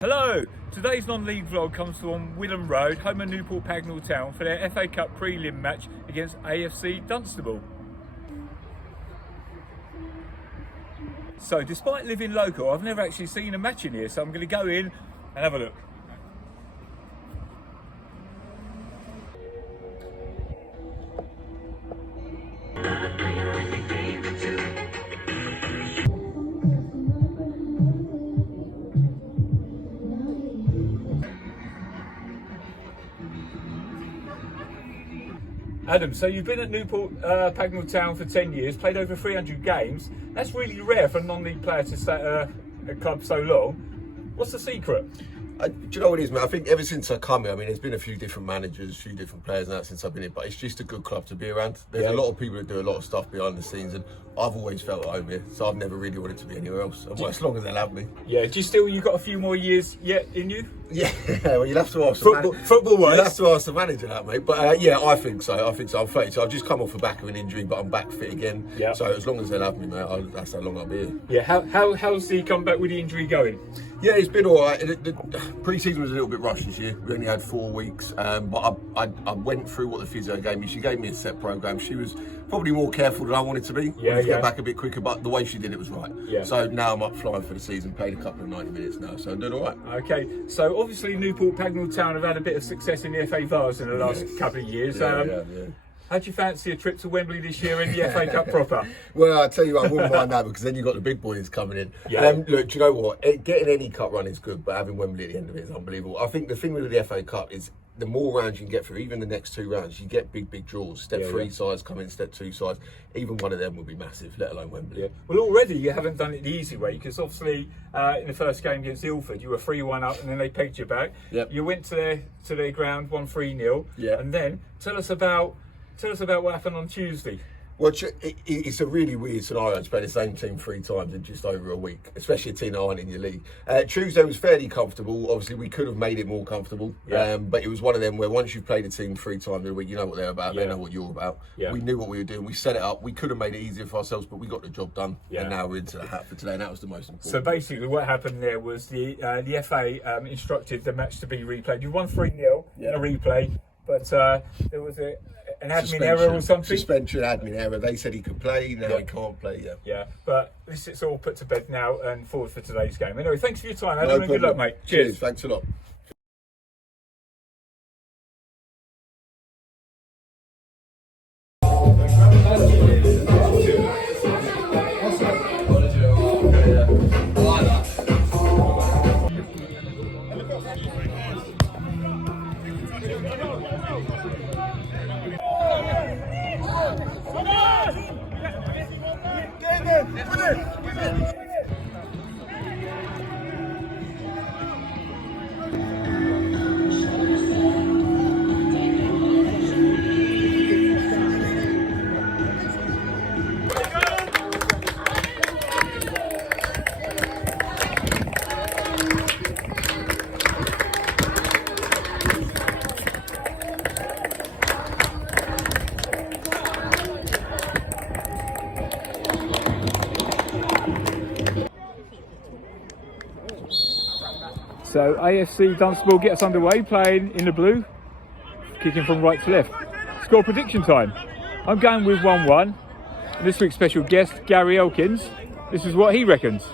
Hello! Today's non-league vlog comes from Willen Road, home of Newport Pagnell Town, for their FA Cup prelim match against AFC Dunstable. So despite living local, I've never actually seen a match in here, so I'm going to go in and have a look. Adam, so you've been at Newport Pagnell Town for 10 years, played over 300 games. That's really rare for a non-league player to stay at a club so long. What's the secret? Do you know what it is, mate? I think ever since I come here, I mean, there's been a few different managers, a few different players and that since I've been here, but it's just a good club to be around. There's a lot of people that do a lot of stuff behind the scenes, and I've always felt at home here, so I've never really wanted to be anywhere else. Well, as long as they'll have me. Yeah, you got a few more years yet in you? Yeah, well, you'll have to ask football-wise. You'll have to ask the manager that, mate. But yeah, I think so. I'm 30, so I've just come off the back of an injury, but I'm back fit again. Yeah. So as long as they'll have me, mate, that's how long I'll be here. Yeah. How's the comeback with the injury going? Yeah, it's been all right. The pre-season was a little bit rushed this year. We only had 4 weeks, but I went through what the physio gave me. She gave me a set program. She was probably more careful than I wanted to be. Wanted to get back a bit quicker, but the way she did it was right. Yeah. So now I'm up flying for the season. Played a couple of 90 minutes now, so I'm doing all right. Okay. So obviously Newport Pagnell Town have had a bit of success in the FA Vase in the last couple of years. How do you fancy a trip to Wembley this year in the FA Cup proper? Well, I tell you what, I wouldn't mind that because then you've got the big boys coming in. Look, do you know what? Getting any cup run is good, but having Wembley at the end of it is unbelievable. I think the thing with the FA Cup is the more rounds you can get through, even the next 2 rounds, you get big draws. Step 3 sides come in, step 2 sides. Even one of them would be massive, let alone Wembley. Yeah. Well, already you haven't done it the easy way because obviously in the first game against Ilford, you were 3-1 up and then they pegged you back. Yep. You went to their ground, won 3-0. Yeah. And then tell us about what happened on Tuesday. Well, it's a really weird scenario to play the same team 3 times in just over a week, especially a team that aren't in your league. Tuesday was fairly comfortable. Obviously, we could have made it more comfortable, but it was one of them where once you've played a team 3 times in a week, you know what they're about, they know what you're about. Yeah. We knew what we were doing, we set it up. We could have made it easier for ourselves, but we got the job done, and now we're into the hat for today, and that was the most important. So basically what happened there was the FA instructed the match to be replayed. You won 3-0 in a replay, but there was an admin error or something? Suspension, admin error. They said he could play, now he can't play, Yeah, but it's all put to bed now and forward for today's game. Anyway, thanks for your time, Adam, and good luck, mate. Cheers. Thanks a lot. So AFC Dunstable get us underway, playing in the blue, kicking from right to left. Score prediction time. I'm going with 1-1. And this week's special guest, Gary Elkins. This is what he reckons.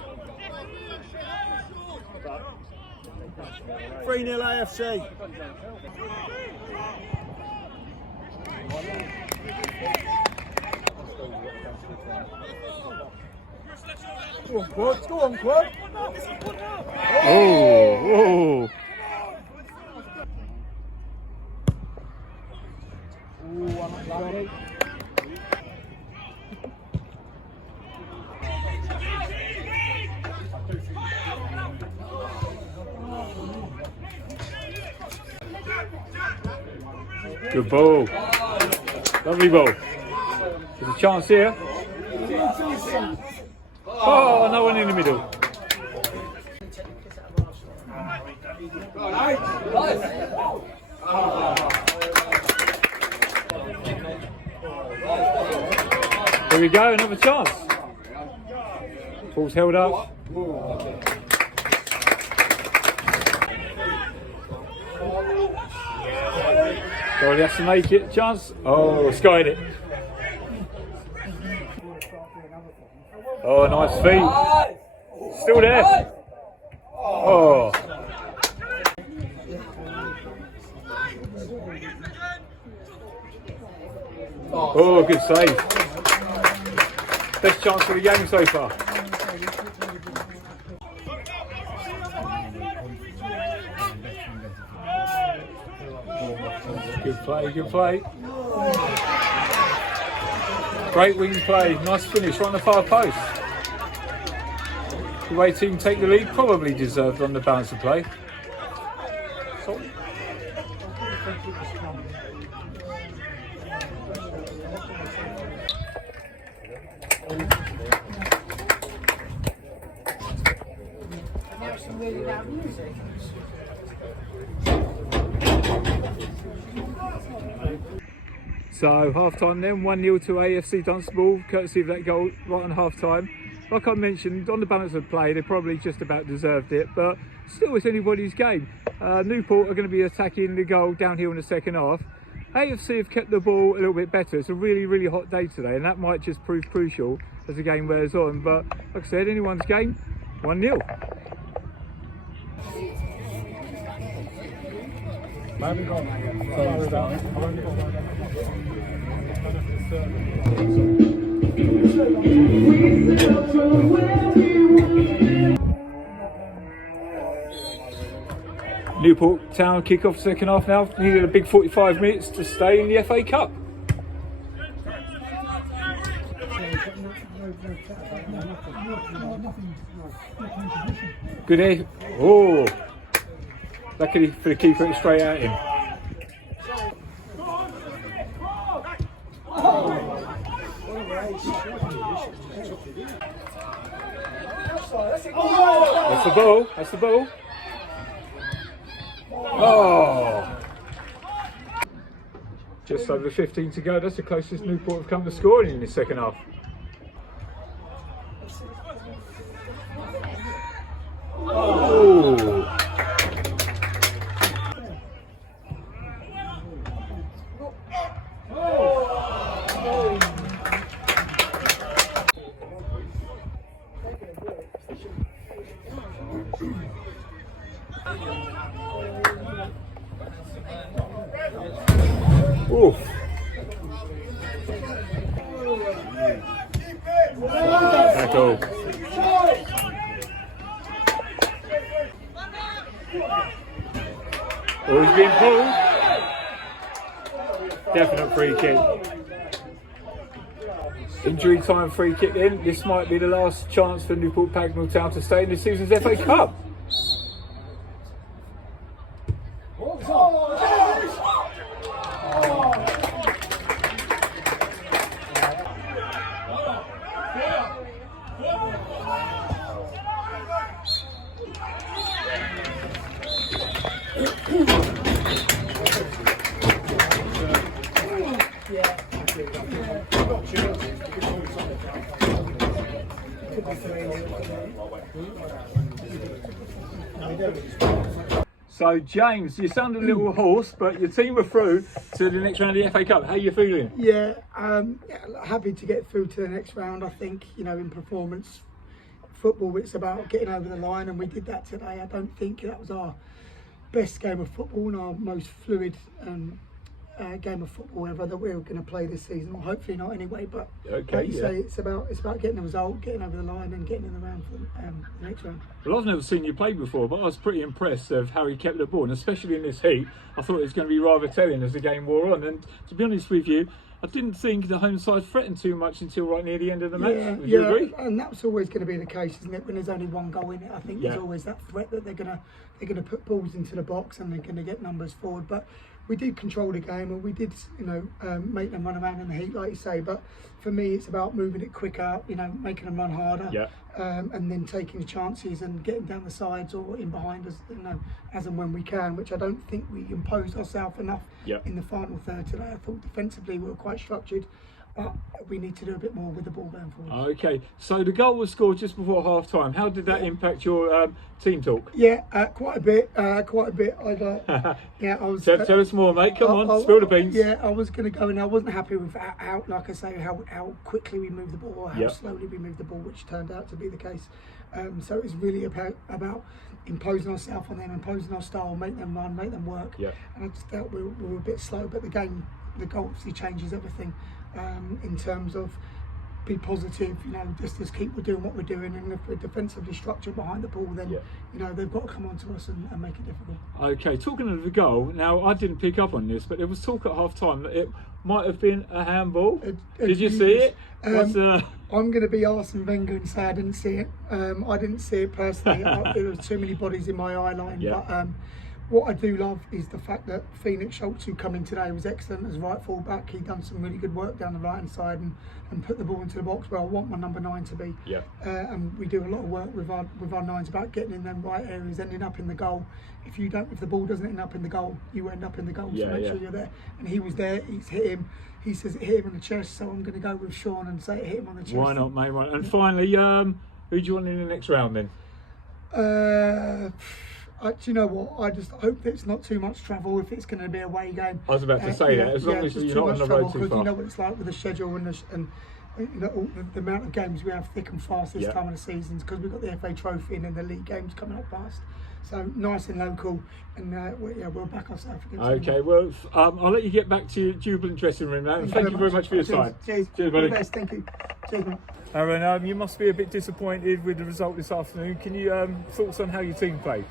3-0 AFC. Go on, Quad. Go on, Quad. Oh. Good ball. Lovely ball. There's a chance here. Oh, no one in the middle. There we go, another chance. Ball's held up. So he has to make it. Chance. Oh, skied it. Oh, nice feet. Still there. Oh. Oh, good save. Best chance for the game so far. Good play, good play. Great wing play, nice finish right on the far post. The way team take the lead, probably deserved on the balance of play. So half time then, 1-0 to AFC Dunstable, courtesy of that goal right on half time. Like I mentioned, on the balance of play, they probably just about deserved it, but still it's anybody's game. Newport are going to be attacking the goal downhill in the second half. AFC have kept the ball a little bit better. It's a really, really hot day today, and that might just prove crucial as the game wears on. But like I said, anyone's game, 1-0. I haven't got that yet. Newport Town kick off second half now. Needed a big 45 minutes to stay in the FA Cup. Good air. Oh, luckily for the keeper, it's straight at him. That's the ball. That's the ball. Oh! Just over 15 to go. That's the closest Newport have come to scoring in the second half. Oh! Oof. Tackle. Oh, he's being pulled. Definite free kick. Injury time free kick in. This might be the last chance for Newport Pagnell Town to stay in this season's FA Cup. So James, you sound a little hoarse, but your team were through to the next round of the FA Cup. How are you feeling? Yeah, happy to get through to the next round. I think, you know, in performance football, it's about getting over the line, and we did that today. I don't think that was our best game of football and our most fluid game of football ever that we're going to play this season, or hopefully not anyway. But okay, like you say, it's about getting the result, getting over the line, and getting in the round for the next round. Well, I've never seen you play before, but I was pretty impressed of how he kept the ball, and especially in this heat. I thought it was going to be rather telling as the game wore on. And to be honest with you, I didn't think the home side threatened too much until right near the end of the match. Would you agree? And that's always going to be the case, isn't it? When there's only one goal in it, I think there's always that threat that they're going to put balls into the box and they're going to get numbers forward. But we did control the game, and we did, you know, make them run around in the heat, like you say. But for me, it's about moving it quicker, you know, making them run harder, and then taking the chances and getting down the sides or in behind us, you know, as and when we can. Which I don't think we imposed ourselves enough in the final third today. I thought defensively we were quite structured. we need to do a bit more with the ball going forward. Okay, so the goal was scored just before half time. How did that impact your team talk? Yeah, quite a bit. I was. Tell us more, mate. Come on, spill the beans. Yeah, I was going to go, and I wasn't happy with how like I say, how quickly we moved the ball, or how slowly we moved the ball, which turned out to be the case. So it was really about imposing ourselves on them, imposing our style, make them run, make them work. Yeah. And I just felt we were a bit slow, but the goal obviously changes everything in terms of be positive, just keep doing what we're doing, and if we're defensively structured behind the ball, then they've got to come on to us and make it difficult. Okay, talking of the goal, now I didn't pick up on this, but there was talk at half time that it might have been a handball. Did you see it? I'm going to be Arsene Wenger and say I didn't see it. I didn't see it personally. There was too many bodies in my eye line. But what I do love is the fact that Phoenix Schultz, who come in today, was excellent as right full back. He done some really good work down the right hand side and put the ball into the box where I want my number 9 to be. And we do a lot of work with our nines about getting in them right areas, ending up in the goal. If the ball doesn't end up in the goal, you end up in the goal. So make sure you're there. And he was there. He's hit him. He says it hit him on the chest, so I'm going to go with Sean and say it hit him on the chest. Why not, mate? Right. And finally, who do you want in the next round then? Do you know what? I just hope that it's not too much travel if it's going to be a away game. I was about to say that, as long as you're not on the road too far. Because you know what it's like with the schedule and the amount of games we have thick and fast this time of the season, because we've got the FA Trophy and then the league games coming up fast. So nice and local, and we'll back ourselves against them. Okay, well, I'll let you get back to your jubilant dressing room now, and thank you very much for your time. Cheers, buddy. Thank you. Cheers, mate. Aaron, you must be a bit disappointed with the result this afternoon. Can you thoughts on how your team played?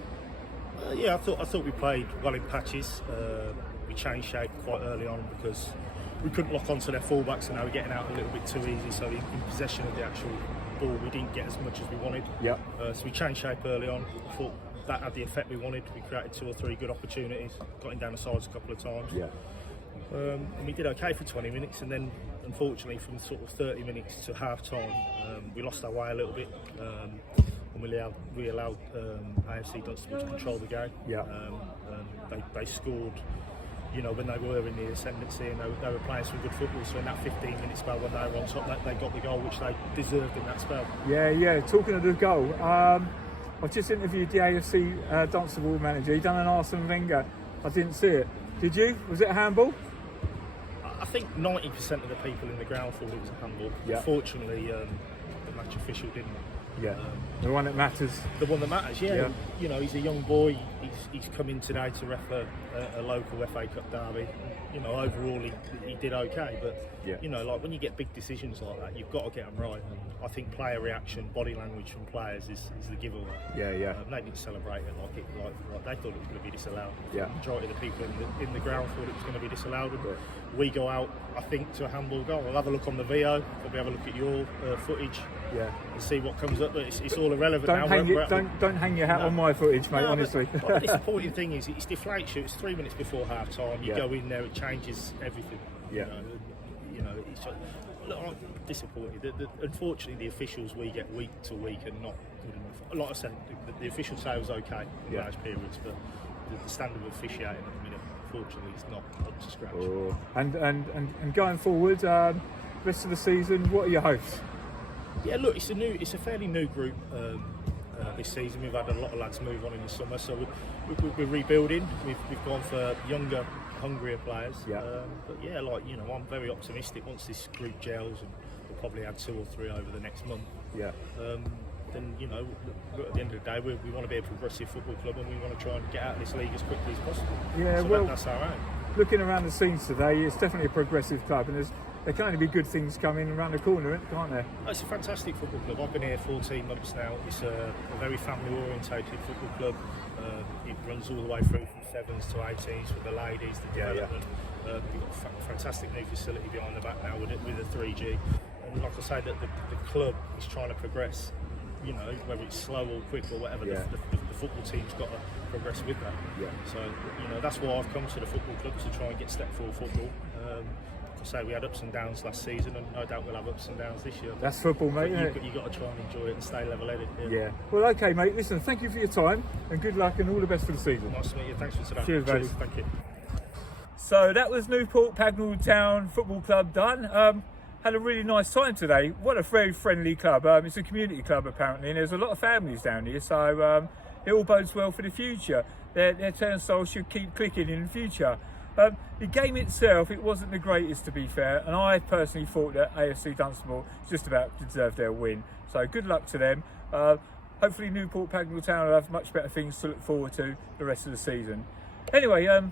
I thought we played well in patches. We changed shape quite early on because we couldn't lock onto their fullbacks, and they were getting out a little bit too easy. So in possession of the actual ball, we didn't get as much as we wanted. So we changed shape early on. I thought that had the effect we wanted. We created 2 or 3 good opportunities, got him down the sides a couple of times. And we did okay for 20 minutes, and then unfortunately from sort of 30 minutes to half time, we lost our way a little bit. And we allowed AFC Dunstable to control the game. They scored, when they were in the ascendancy, and they were playing some good football. So in that 15-minute spell when they were on top, they got the goal which they deserved in that spell. Talking of the goal, I've just interviewed the AFC Dunstable manager. He done an Arsene Wenger. I didn't see it. Did you? Was it a handball? I think 90% of the people in the ground thought it was a handball. Unfortunately, the match official didn't. The one that matters. The one that matters, he's a young boy. He's come in today to ref a local FA Cup derby. Overall he did okay, but like when you get big decisions like that, you've got to get them right. And I think player reaction, body language from players is the giveaway. They didn't celebrate it like they thought it was going to be disallowed. The majority of the people in the ground thought it was going to be disallowed. And we go out, I think, to a handball goal. We'll have a look on the VO. Probably have a look at your footage. And see what comes up, but it's all irrelevant now. Don't hang your hat on my footage, mate. Honestly, the disappointing thing is it's deflate shoot. It's 3 minutes before half time. You go in there, it changes everything. It's look, I'm disappointed. Unfortunately, the officials we get week to week are not good enough. Like I said, the official say it was okay in large periods, but the standard of officiating at the minute, unfortunately, is not up to scratch. And going forward, rest of the season, what are your hopes? Look, it's a fairly new group this season. We've had a lot of lads move on in the summer, so we're rebuilding. We've gone for younger, hungrier players. I'm very optimistic. Once this group gels, and we'll probably add 2 or 3 over the next month. Then at the end of the day, we want to be a progressive football club, and we want to try and get out of this league as quickly as possible. That's our aim. Looking around the scenes today, it's definitely a progressive club, and there can only be good things coming around the corner, can't there? It's a fantastic football club. I've been here 14 months now. It's a very family-orientated football club. It runs all the way through from 7s to 18s with the ladies, the development. We've got a fantastic new facility behind the back now with the 3G. And like I say, the club is trying to progress. Whether it's slow or quick or whatever, the football team's got to progress with that. So that's why I've come to the football club, to try and get step forward football. Say we had ups and downs last season, and no doubt we'll have ups and downs this year. That's football, mate. You've got to try and enjoy it and stay level-headed. Well, okay, mate. Listen, thank you for your time, and good luck and all the best for the season. Nice to meet you. Thanks for today. Cheers, buddy. Thank you. So that was Newport Pagnell Town Football Club done. had a really nice time today. What a very friendly club. It's a community club apparently, and there's a lot of families down here, so it all bodes well for the future. Their turnstiles should keep clicking in the future. The game itself, it wasn't the greatest to be fair, and I personally thought that AFC Dunstable just about deserved their win. So good luck to them. Hopefully Newport Pagnell Town will have much better things to look forward to the rest of the season. Anyway, on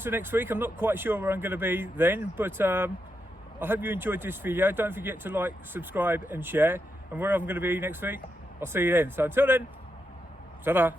to next week. I'm not quite sure where I'm going to be then, but I hope you enjoyed this video. Don't forget to like, subscribe and share. And where I'm going to be next week, I'll see you then. So until then, ta-da.